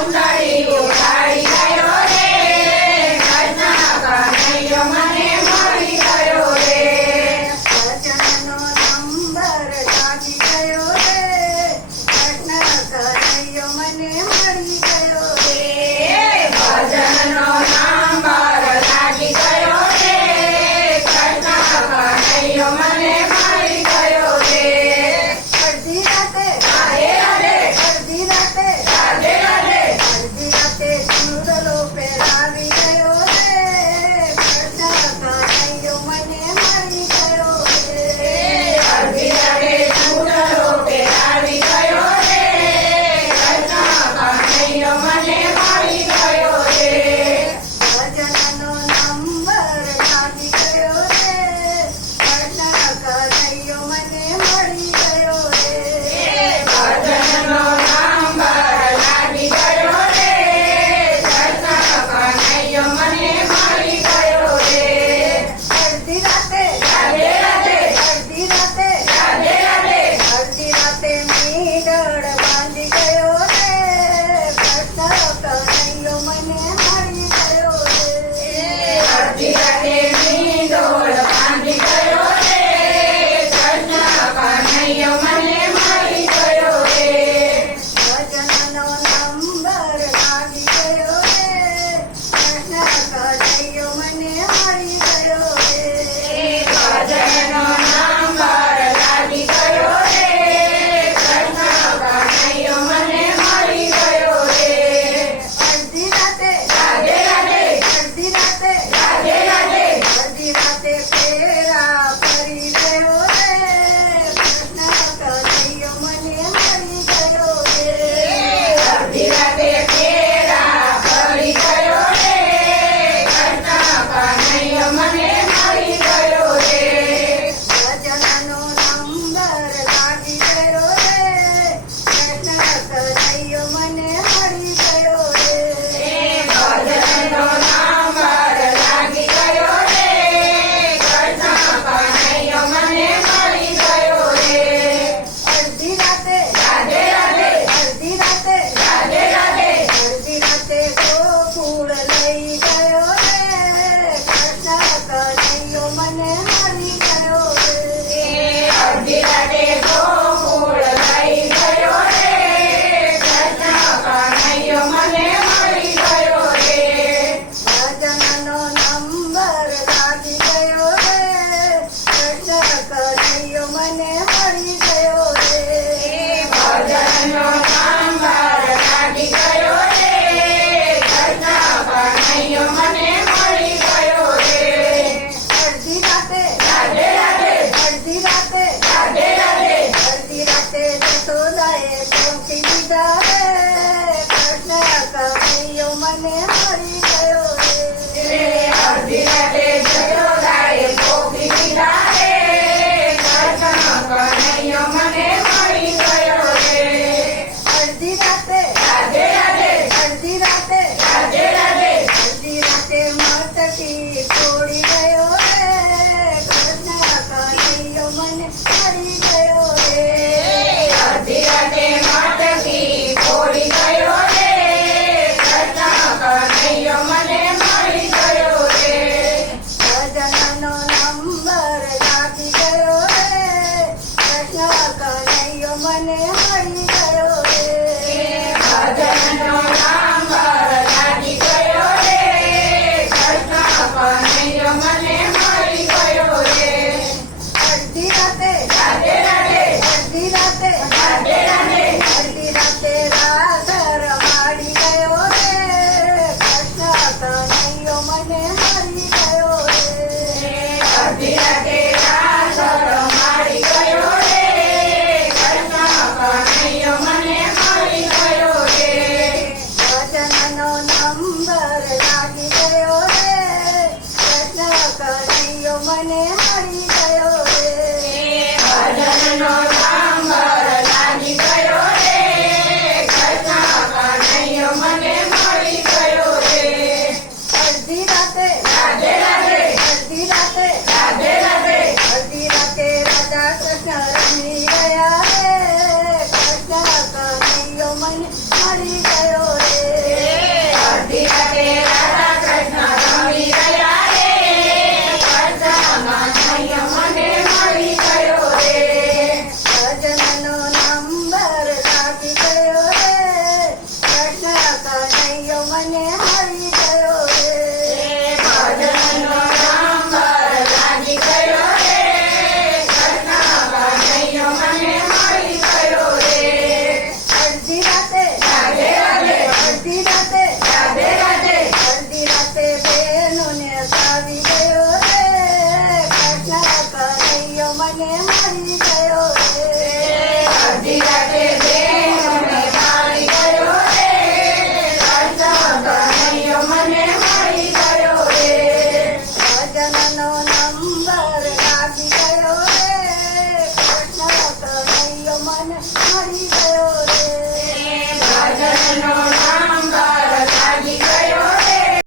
ચુંદડી ઉડાડી ગયો રે, કૃષ્ણ કનૈયો મને મળી ગયો રે. ભજનનો નંબર લાગી ગયો રે, કૃષ્ણ કનૈયો મને મળી ગયો રે. ભજનનો નંબર લાગી ગયો રે, કૃષ્ણ કનૈયો મને મળી ગયો રે. અડધી રાતે રાધે રાધે, અડધી રાતે રાધે રાધે, અડધી રાતે ચૂડલો પહેરાવી ગયો રે, કૃષ્ણ કનૈયો મને મળી ગયો રે. અડધી રાતે ચૂડલો પહેરાવી ગયો રે, કૃષ્ણ કનૈયો મને મળી ગયો રે. ભજનનો નંબર લાગી ગયો રે, કૃષ્ણ કનૈયો મને મળી ગયો રે. ભજનનો નંબર લાગી ગયો રે, કૃષ્ણ કનૈયો મને મળી ગયો રે. અડધી રાતે રાધે રાધે, અડધી રાતે રાધે રાધે, અડધી રાતે મીડળ બાંધી ગયો રે, કૃષ્ણ કનૈયો મને મળી ગયો રે. અડધી રાતે મીંડોળ બાંધી ગયો રે, કૃષ્ણ કનૈયો મને મળી ગયો રે. ભજનનો નંબર લાગી ગયો રે, કૃષ્ણ કનૈયો મને મળી ગયો રે. ભજનનો નંબર લાગી ગયો રે, કૃષ્ણ કનૈયો મને મળી ગયો રે. અડધી રાતે રાધે રાધે, અડધી રાતે રાધે રાધે, અડધી રાતે ફેરા ફરી ગયો રે, કૃષ્ણ કનૈયો મને મળી ગયો રે. અડધી રાતે ફેરા ફરી ગયો રે, કૃષ્ણ કનૈયો મને મળી ગયો રે. ભજનનો નંબર લાગી ગયો રે, કૃષ્ણ કનૈયો મને મળી ગયો રે. ભજનનો નંબર લાગી ગયો રે, કૃષ્ણ કનૈયો મને મળી ગયો રે. અડધી રાતે રાધે રાધે, અડધી રાતે રાધે રાધે, અડધી રાતે ગોકુળ લઈ ગયો રે, કૃષ્ણ કનૈયો મને મળી ગયો રે. અડધી રાતે ગોકુળ લઈ ગયો રે, કૃષ્ણ કનૈયો મને મળી ગયો રે. ભજનનો નંબર લાગી ગયો રે, કૃષ્ણ કનૈયો મને મળી ગયો રે. ભજનનો નંબર લાગી ગયો રે, કૃષ્ણ કનૈયો મને મળી ગયો રે. અડધી રાતે રાધે રાધે, અડધી રાતે રાધે રાધે, અડધી રાતે જશોદાએ પહોંચી દીધા રે, કૃષ્ણ કનૈયો મને મળી ગયો રે. અડધી રાતે જશોદાએ ગોપી દીધા રે, કૃષ્ણ કનૈયો મને મળી ગયો રે. અડધી રાતે રાધે રાધે, અડધી રાતે રાધે રાધે, અડધી રાતે મટકી તોડી ગયો રે, કૃષ્ણ કનૈયો મને મળી ગયો રે. અડધી રાતે મટકી ફોડી ગયો રે, કૃષ્ણ કનૈયો મને મળી ગયો રે. ભજનનો નંબર લાગી ગયો રે, કૃષ્ણ કનૈયો મને મળી ગયો રે. ભજનનો નંબર લાગી ગયો રે, કૃષ્ણ કનૈયો મને મળી ગયો રે. અડધી રાતે રાધે રાધે, અડધી રાતે રાધે રાધે, અડધી રાતે રાસ રમાડી ગયો રે, કૃષ્ણ કનૈયો મને મળી ગયો રે. અડધી રાતે રાસ રમાડી ગયો રે, કૃષ્ણ કનૈયો મને મળી ગયો રે. મને મળી ગયો રે અડધી રાતે બેનને મારી ગયો રે કૃષ્ણ કનૈયો મને મળી ગયો રે ભજનનો